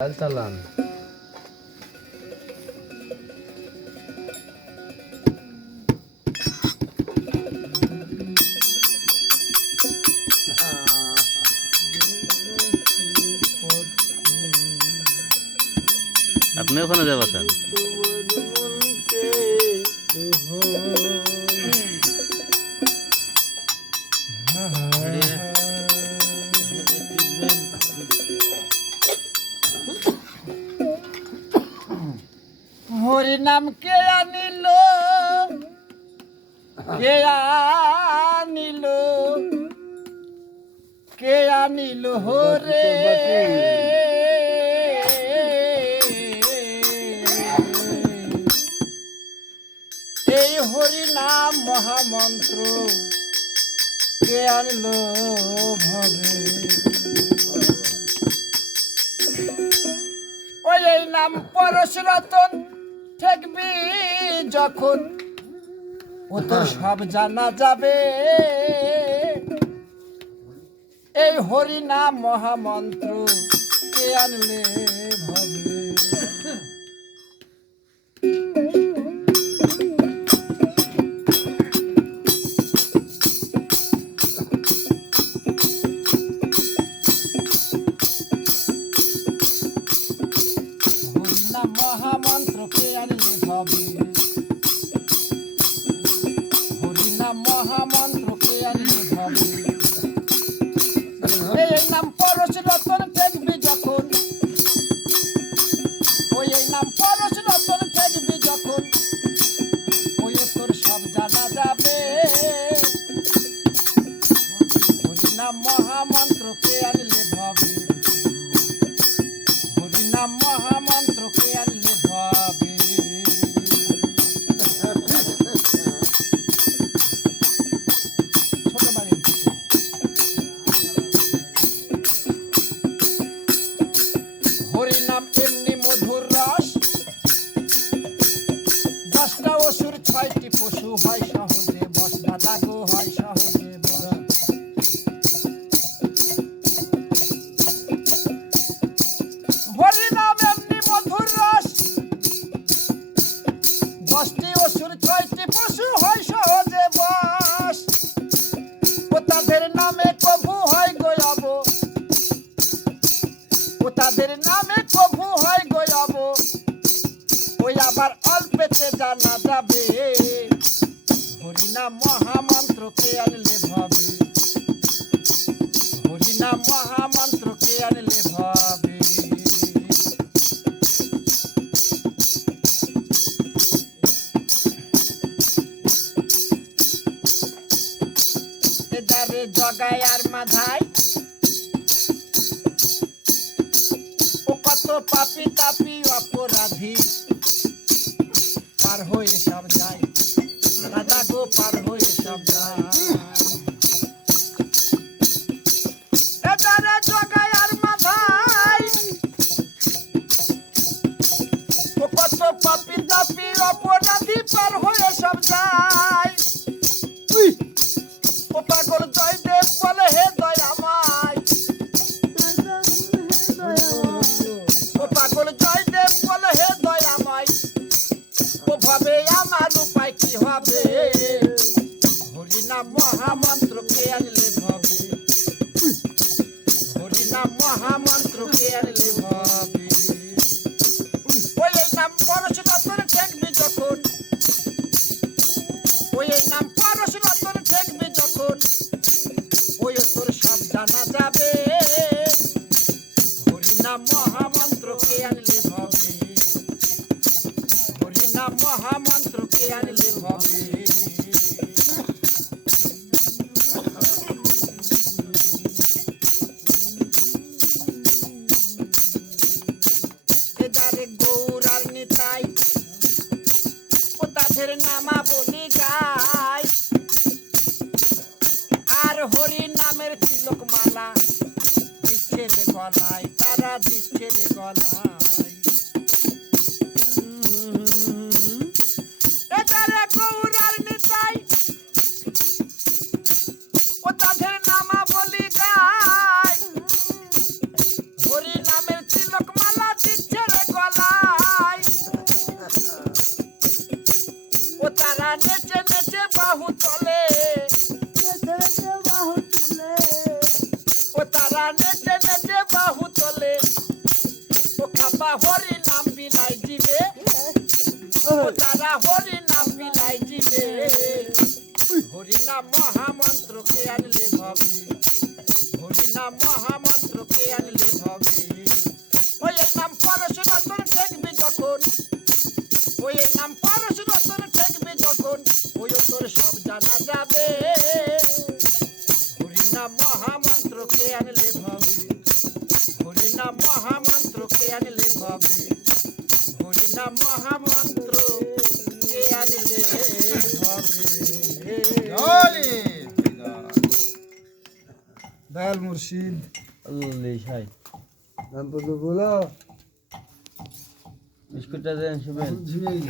চালান আপনি ওখানে যা বসেন। হরি নাম কে আনিল, কে আনিল, কে আনিল হরে। এই হরি নাম মহামন্ত্র কে আনলো ভবে। ওই এই নাম পরশ রতন ঠেকবি যখন, ও তো সব জানা যাবে। এই হরি নাম মহামন্ত্র কে আনলে ভবে। মহামন্ত্র কে আনলে ভবে, হরি নাম মহামন্ত্র কে আনলে ভবে। এই নাম পরশ রতন ঠেকবি যখন, ওই এই নাম পরশ রতন ঠেকবি যখন, ওই তোর সব জানা যাবে। হরি নাম মহামন্ত্র কে আনলে ভবে, হরি নাম মহামন্ত্র কে আনলে ভবে। ছোট বাড়ি হরি নাম এমনি মধুর রস, 10টা অসুর 6টি পশু হয় সহজে বস, দাদা গো হয় সহজে বস। হরি নাম এমনি মধুর রস, 10টি অসুর 6টি পশু হয় সহজে বস। ও তাদের নামে প্রভু হয় গয়াব, ও তাদের নামে প্রভু হয় গয়াব। ওই আবার অল্পেতে জানা যাবে। হরি নাম মহামন্ত্র কে আনলে ভবে, হরি নাম মহামন্ত্র কে আনলে ভবে। এদারে জগায় আর মাধায়, ও কত পাপি তাপি অপরাধী পার হয়ে সব যায়, দাদা গো পার হয়ে সব যায়। এদারে জগায় আর মাধায়, ও কত পাপি তাপি অপরাধী পার হয়ে সব যায়। ও পাগল জয়দেব বলে হে দয়াময়, ও পাগল জয়দেব বলে হে দয়াময়। ও ভাবে আমার উপায় কি হবে। হরি নাম মহামন্ত্র কে আনলে ভবে, হরি নাম মহামন্ত্র কে আনলে ভবে। ওই এই নাম পরশ রতন ঠেকবি যখন, ওই এই নাম পরশ রতন ঠেকবি যখন, ওই তোর সব জানা যাবে। হরি নাম মহামন্ত্র কে আনলে ভবে, হরি নাম মহামন্ত্র কে আনলে ভবে। এদারে গৌরার নিতাই, ও তাদের নামা বলি গায়। আর হরি নামের তিলক মালা দিচ্ছে রে গলায়, তারা দিচ্ছে রে গলায়। এদারে গৌরার নিতাই, ও তাদের নামা বলি গায়। হরি নামের তিলক মালা খাপা হরি নাম বিলাই দিবে ও তারা হরি নাম বিলাই দিবে হরি নাম মহামন্ত্রকে আনলে ভাবি হরি নাম মহামন্ত্রকে আনলে ভাবি ওই এই নাম পড়াশোনা তোর ঠেকবি যখন ওই এই নাম পড়াশোনা তোর ঠেকবি যখন ওই তোর সব জানা যাবে হরি নাম মহামন্ত্রকে আনলে ভাবি হরি নাম মহামন্ত্রকে আনলে ভাবি হরি নাম মহামন্ত্রকে আনলে ভাবি দয়াল মুর্শিদ আল্লাহ সাই নাম বলো বিস্কুটটা দেন শুবেন ঝিমিয়ে